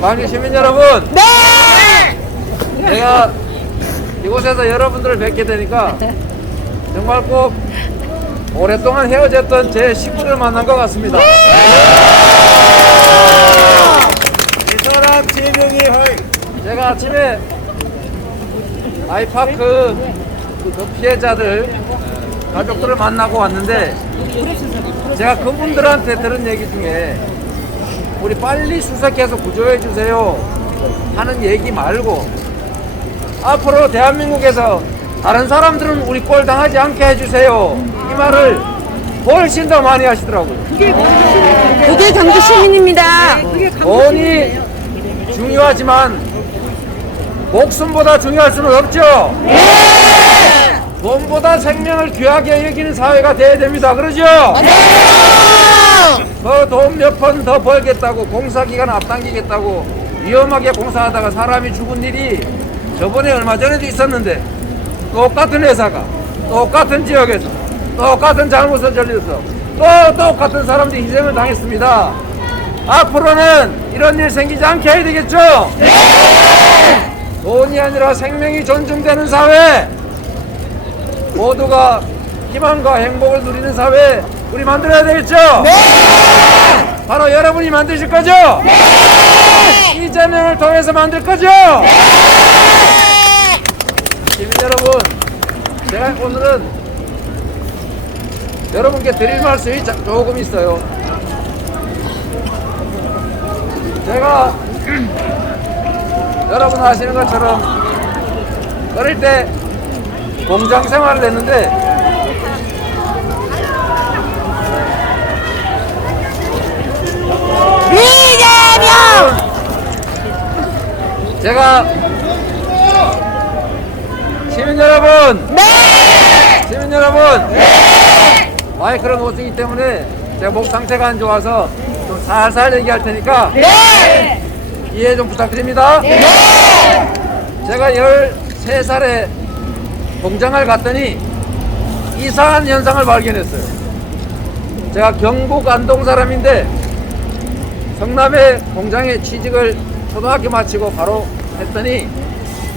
광주 시민 여러분, 네! 제가 이곳에서 여러분들을 뵙게 되니까 정말 꼭 오랫동안 헤어졌던 제 식구를 만난 것 같습니다. 이 사람 제명이 헐. 제가 아침에 아이파크 그 피해자들 가족들을 만나고 왔는데, 제가 그분들한테 들은 얘기 중에 우리 빨리 수색해서 구조해 주세요 하는 얘기 말고, 앞으로 대한민국에서 다른 사람들은 우리 꼴 당하지 않게 해주세요, 이 말을 훨씬 더 많이 하시더라고요. 그게 경주 시민입니다. 돈이 중요하지만 목숨보다 중요할 수는 없죠. 돈보다 생명을 귀하게 여기는 사회가 돼야 됩니다. 그러죠? 더 돈 몇 번 더 벌겠다고, 공사기간 앞당기겠다고 위험하게 공사하다가 사람이 죽은 일이 저번에 얼마 전에도 있었는데, 똑같은 회사가 똑같은 지역에서 똑같은 잘못을 저질러서 또 똑같은 사람들이 희생을 당했습니다. 앞으로는 이런 일 생기지 않게 해야 되겠죠? 돈이 아니라 생명이 존중되는 사회, 모두가 희망과 행복을 누리는 사회 우리 만들어야 되겠죠? 바로 여러분이 만드실 거죠? 이재명을 통해서 만들 거죠? 시민 여러분, 제가 오늘은 여러분께 드릴 말씀이 조금 있어요. 제가 여러분 아시는 것처럼 어릴 때 공장 생활을 했는데, 이재명! 제가 시민 여러분, 시민 여러분, 마이크를 못 쓰기 때문에 제가 목 상태가 안 좋아서 좀 살살 얘기할 테니까 이해 좀 부탁드립니다. 제가 13살에 공장을 갔더니 이상한 현상을 발견했어요. 제가 경북 안동 사람인데 성남에 공장에 취직을 초등학교 마치고 바로 했더니,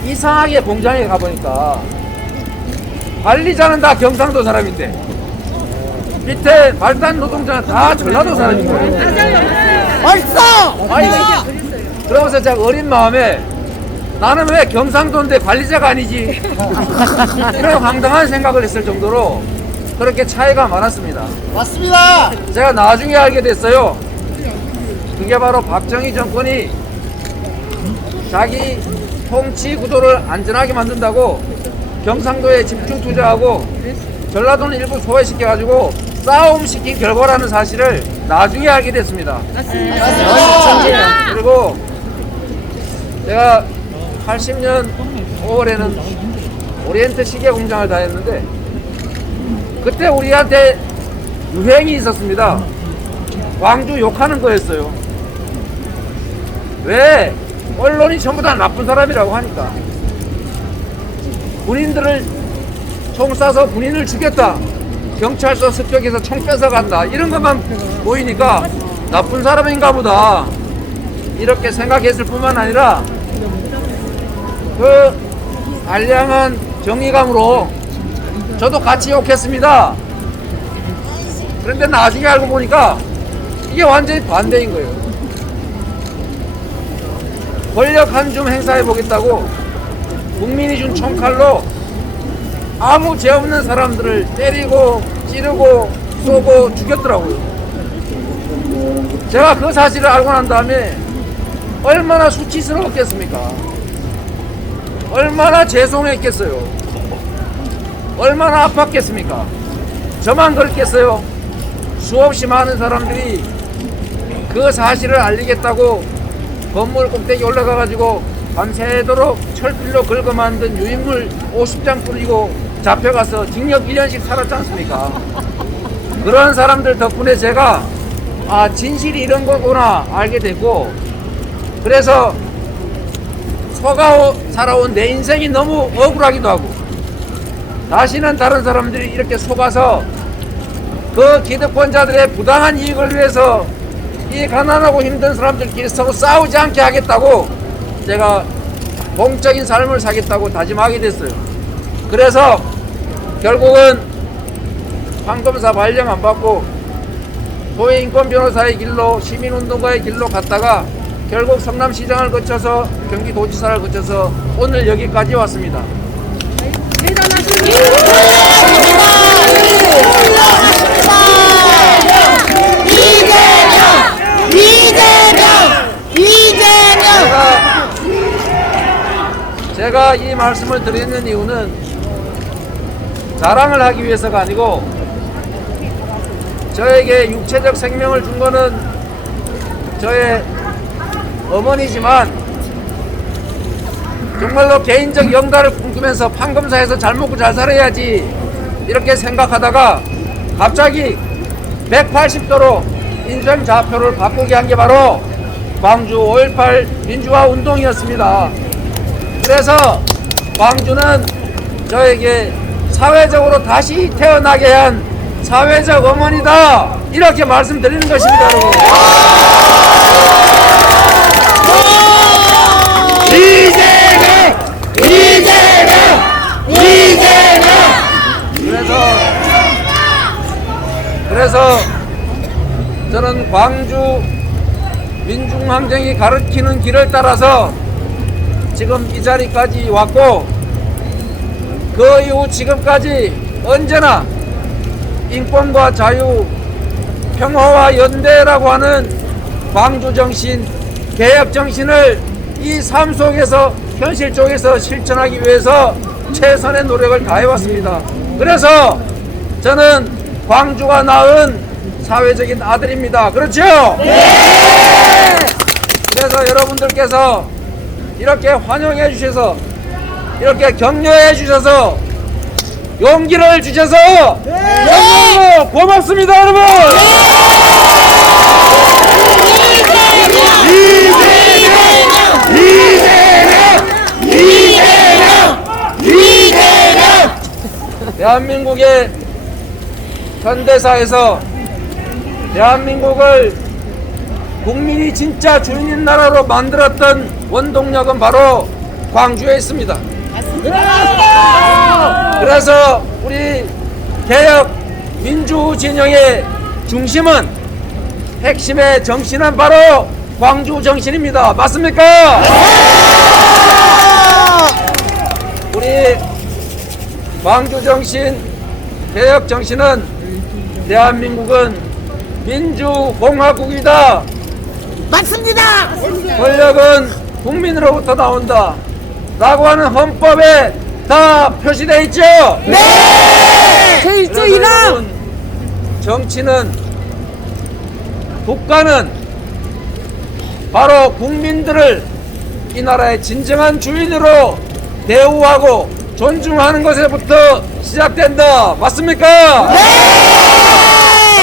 이상하게 공장에 가보니까 관리자는 다 경상도 사람인데 밑에 말단 노동자는 다 전라도 사람인 거예요. 벌써! 아니, 그러면서 제가 어린 마음에 나는 왜 경상도인데 관리자가 아니지? 이런 황당한 생각을 했을 정도로 그렇게 차이가 많았습니다. 맞습니다. 제가 나중에 알게 됐어요. 그게 바로 박정희 정권이 자기 통치 구도를 안전하게 만든다고 경상도에 집중 투자하고 전라도는 일부 소외시켜가지고 싸움시킨 결과라는 사실을 나중에 알게 됐습니다. 그리고 제가 80년 5월에는 오리엔트 시계 공장을 다녔는데, 그때 우리한테 유행이 있었습니다. 광주 욕하는 거였어요. 왜? 언론이 전부 다 나쁜 사람이라고 하니까. 군인들을 총 쏴서 군인을 죽였다, 경찰서 습격해서 총 뺏어간다, 이런 것만 보이니까 나쁜 사람인가 보다 이렇게 생각했을 뿐만 아니라, 그 알량한 정의감으로 저도 같이 욕했습니다. 그런데 나중에 알고 보니까 이게 완전히 반대인 거예요. 권력 한 줌 행사해 보겠다고 국민이 준 총칼로 아무 죄 없는 사람들을 때리고 찌르고 쏘고 죽였더라고요. 제가 그 사실을 알고 난 다음에 얼마나 수치스러웠겠습니까? 얼마나 죄송했겠어요? 얼마나 아팠겠습니까? 저만 그랬겠어요? 수없이 많은 사람들이 그 사실을 알리겠다고 건물 꼭대기 올라가가지고 밤새도록 철필로 긁어 만든 유인물 50장 뿌리고 잡혀가서 징역 1년씩 살았지 않습니까? 그런 사람들 덕분에 제가 진실이 이런 거구나 알게 되고, 그래서 속아 살아온 내 인생이 너무 억울하기도 하고, 다시는 다른 사람들이 이렇게 속아서 그 기득권자들의 부당한 이익을 위해서 이 가난하고 힘든 사람들끼리 서로 싸우지 않게 하겠다고 제가 공적인 삶을 사겠다고 다짐하게 됐어요. 그래서 결국은 판검사 발령 안 받고 소외인권 변호사의 길로 시민운동가의 길로 갔다가 결국 성남시장을 거쳐서 경기도지사를 거쳐서 오늘 여기까지 왔습니다. 제가 이 말씀을 드리는 이유는 자랑을 하기 위해서가 아니고 저에게 육체적 생명을 준 거는 저의 어머니지만 정말로 개인적 영달을 꿈꾸면서 판검사에서 잘 먹고 잘 살아야지 이렇게 생각하다가 갑자기 180도로 인생 좌표를 바꾸게 한 게 바로 광주 5.18 민주화 운동이었습니다. 그래서 광주는 저에게 사회적으로 다시 태어나게 한 사회적 어머니다 이렇게 말씀드리는 것입니다. 여러분. 그래서 저는 광주 민중항쟁이 가르치는 길을 따라서 지금 이 자리까지 왔고 그 이후 지금까지 언제나 인권과 자유, 평화와 연대라고 하는 광주 정신, 개혁 정신을 이 삶 속에서 현실 쪽에서 실천하기 위해서 최선의 노력을 다해왔습니다. 그래서 저는 광주가 낳은 사회적인 아들입니다. 그렇죠? 네! 그래서 여러분들께서 이렇게 환영해 주셔서 이렇게 격려해 주셔서 용기를 주셔서 정말로 고맙습니다, 여러분. 대한민국의 현대사에서 대한민국을 국민이 진짜 주인인 나라로 만들었던 원동력은 바로 광주에 있습니다. 그래서 우리 개혁 민주 진영의 중심은 핵심의 정신은 바로 광주 정신입니다. 맞습니까? 우리 광주 정신, 개혁 정신은 대한민국은 민주공화국이다. 맞습니다. 권력은 국민으로부터 나온다. 라고 하는 헌법에 다 표시되어 있죠? 네! 제1조 1항! 정치는, 국가는 바로 국민들을 이 나라의 진정한 주인으로 대우하고 존중하는 것에부터 시작된다. 맞습니까? 네!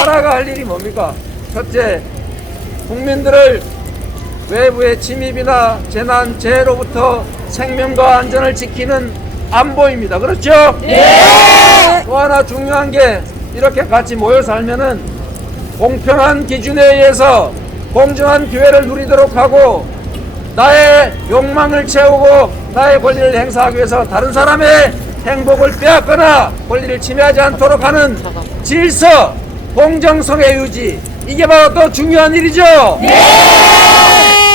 나라가 할 일이 뭡니까? 첫째, 국민들을 외부의 침입이나 재난, 재해로부터 생명과 안전을 지키는 안보입니다. 그렇죠? 네! 또 하나 중요한 게 이렇게 같이 모여 살면은 공평한 기준에 의해서 공정한 기회를 누리도록 하고 나의 욕망을 채우고 나의 권리를 행사하기 위해서 다른 사람의 행복을 빼앗거나 권리를 침해하지 않도록 하는 질서, 공정성의 유지, 이게 바로 또 중요한 일이죠? 네!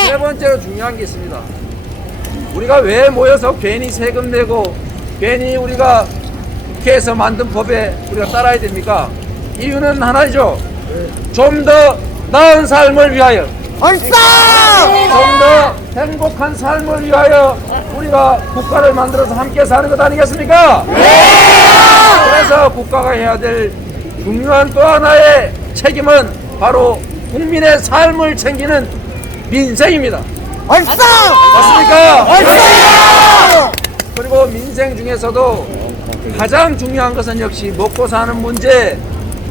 세 번째로 중요한 게 있습니다. 우리가 왜 모여서 괜히 세금 내고 괜히 우리가 국회에서 만든 법에 우리가 따라야 됩니까? 이유는 하나죠. 좀 더 나은 삶을 위하여, 얼싸! 좀 더 행복한 삶을 위하여 우리가 국가를 만들어서 함께 사는 것 아니겠습니까? 그래서 국가가 해야 될 중요한 또 하나의 책임은 바로 국민의 삶을 챙기는 민생입니다. 얼싸! 맞습니까? 얼싸! 그리고 민생 중에서도 가장 중요한 것은 역시 먹고 사는 문제,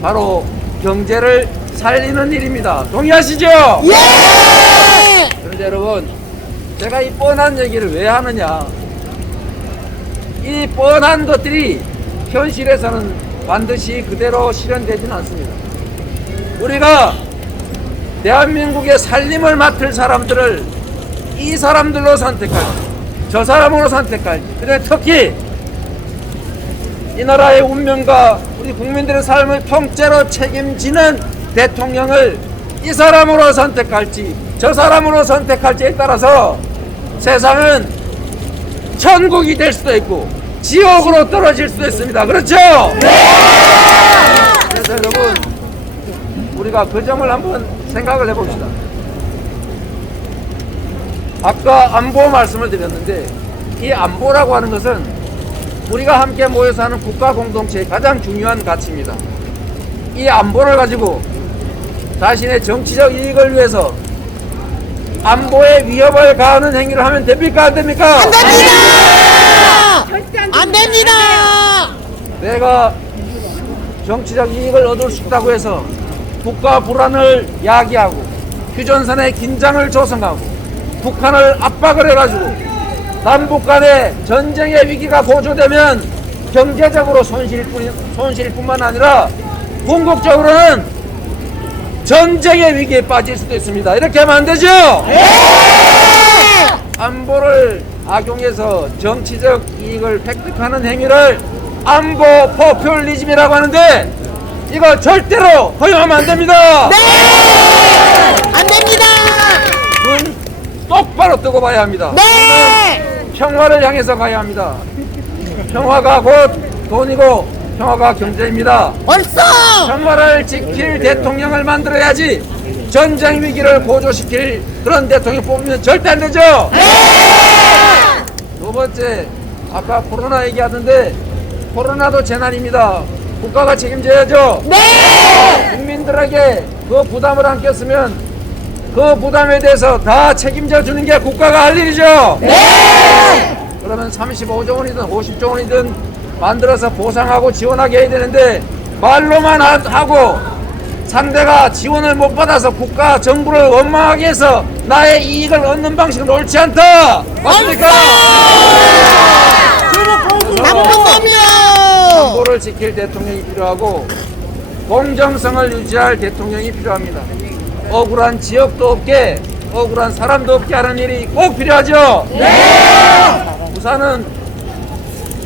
바로 경제를 살리는 일입니다. 동의하시죠? 예! 그런데 여러분, 제가 이 뻔한 얘기를 왜 하느냐, 이 뻔한 것들이 현실에서는 반드시 그대로 실현되지는 않습니다. 우리가 대한민국의 살림을 맡을 사람들을 이 사람들로 선택할지 저 사람으로 선택할지, 그래 특히 이 나라의 운명과 우리 국민들의 삶을 통째로 책임지는 대통령을 이 사람으로 선택할지 저 사람으로 선택할지에 따라서 세상은 천국이 될 수도 있고 지옥으로 떨어질 수도 있습니다. 그렇죠? 그래서 여러분, 우리가 그 점을 한번 생각을 해봅시다. 아까 안보 말씀을 드렸는데, 이 안보라고 하는 것은 우리가 함께 모여서 하는 국가 공동체의 가장 중요한 가치입니다. 이 안보를 가지고 자신의 정치적 이익을 위해서 안보에 위협을 가하는 행위를 하면 됩니까? 안 됩니까? 안 됩니다! 안 됩니다! 내가 정치적 이익을 얻을 수 있다고 해서 국가 불안을 야기하고 휴전선의 긴장을 조성하고 북한을 압박을 해가지고 남북 간의 전쟁의 위기가 고조되면 경제적으로 손실일 뿐만 아니라 궁극적으로는 전쟁의 위기에 빠질 수도 있습니다. 이렇게 하면 안 되죠? 안보를 악용해서 정치적 이익을 획득하는 행위를 안보 포퓰리즘이라고 하는데, 이거 절대로 허용하면 안 됩니다. 안 됩니다! 눈 똑바로 뜨고 봐야 합니다. 평화를 향해서 가야 합니다. 평화가 곧 돈이고 평화가 경제입니다. 벌써! 평화를 지킬 대통령을 만들어야지 전쟁 위기를 고조시킬 그런 대통령 뽑으면 절대 안 되죠. 두 번째, 아까 코로나 얘기하던데, 코로나도 재난입니다. 국가가 책임져야죠. 국민들에게 그 부담을 안 꼈으면 그 부담에 대해서 다 책임져 주는 게 국가가 할 일이죠. 그러면 35조 원이든 50조 원이든 만들어서 보상하고 지원하게 해야 되는데, 말로만 하고 상대가 지원을 못 받아서 국가 정부를 원망하게 해서 나의 이익을 얻는 방식은 옳지 않다. 맞습니까? 나쁜 놈이요! 안보를 지킬 대통령이 필요하고 공정성을 유지할 대통령이 필요합니다. 억울한 지역도 없게, 억울한 사람도 없게 하는 일이 꼭 필요하죠. 부산은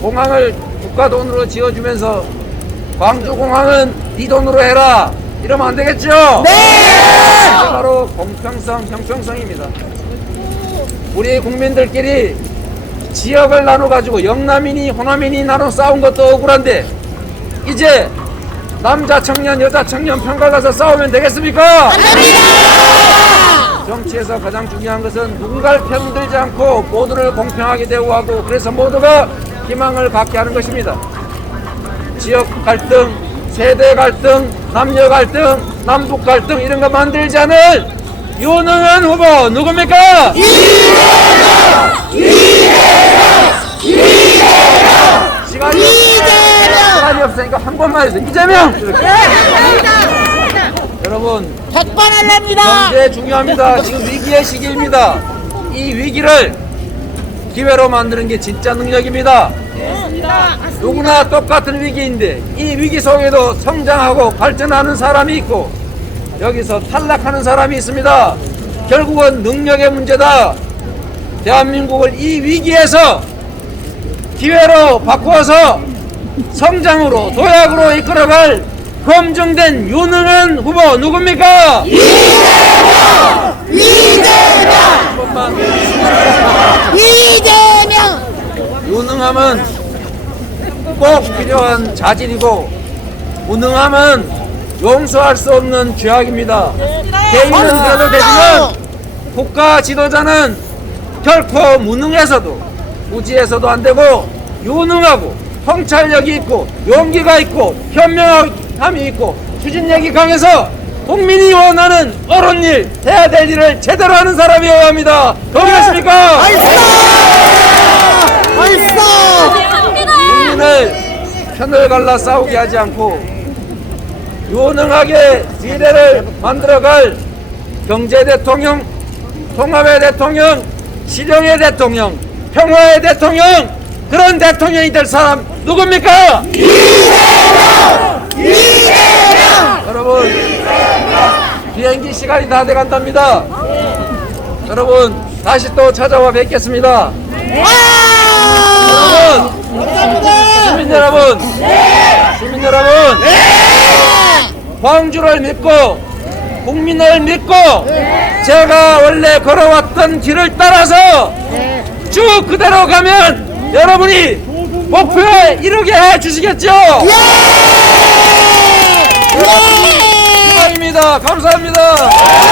공항을 국가 돈으로 지어주면서 광주공항은 네 돈으로 해라, 이러면 안 되겠죠? 이게 바로 공평성, 형평성입니다. 우리 국민들끼리 지역을 나눠가지고 영남이니 호남이니 나눠 싸운 것도 억울한데, 이제 남자 청년, 여자 청년 편가가서 싸우면 되겠습니까? 정치에서 가장 중요한 것은 누군가를 편들지 않고 모두를 공평하게 대우하고, 그래서 모두가 희망을 갖게 하는 것입니다. 지역 갈등, 세대 갈등, 남녀 갈등, 남북 갈등 이런 거 만들지 않을 유능한 후보 누굽니까? 시간이 없으니까 한 번만 해주세요. 이재명! 여러분, 100번 하랍니다! 경제 중요합니다. 지금 위기의 시기입니다. 이 위기를 기회로 만드는 게 진짜 능력입니다. 누구나 똑같은 위기인데 이 위기 속에도 성장하고 발전하는 사람이 있고 여기서 탈락하는 사람이 있습니다. 결국은 능력의 문제다. 대한민국을 이 위기에서 기회로 바꾸어서 성장으로, 도약으로 이끌어갈 검증된 유능한 후보 누굽니까? 한 번만. 이재명! 유능함은 꼭 필요한 자질이고, 무능함은 용서할 수 없는 죄악입니다. 개인은 그래도 되지만 국가 지도자는 결코 무능해서도 무지해서도 안 되고, 유능하고 통찰력이 있고 용기가 있고 현명함이 있고 추진력이 강해서 국민이 원하는 옳은 일, 해야 될 일을 제대로 하는 사람이어야 합니다. 동의하십니까? 국민을 편을 갈라 싸우게 하지 않고 유능하게 미래를 만들어갈 경제 대통령, 통합의 대통령, 실용의 대통령, 평화의 대통령, 그런 대통령이 될 사람 누굽니까? 이재명! 여러분, 비행기 시간이 다 돼간답니다. 여러분 다시 또 찾아와 뵙겠습니다. 여러분, 시민 여러분, 시민 여러분, 광주를 믿고 국민을 믿고 제가 원래 걸어왔던 길을 따라서 쭉 그대로 가면 여러분이 목표에 이르게 해주시겠죠? 이상입니다. 감사합니다.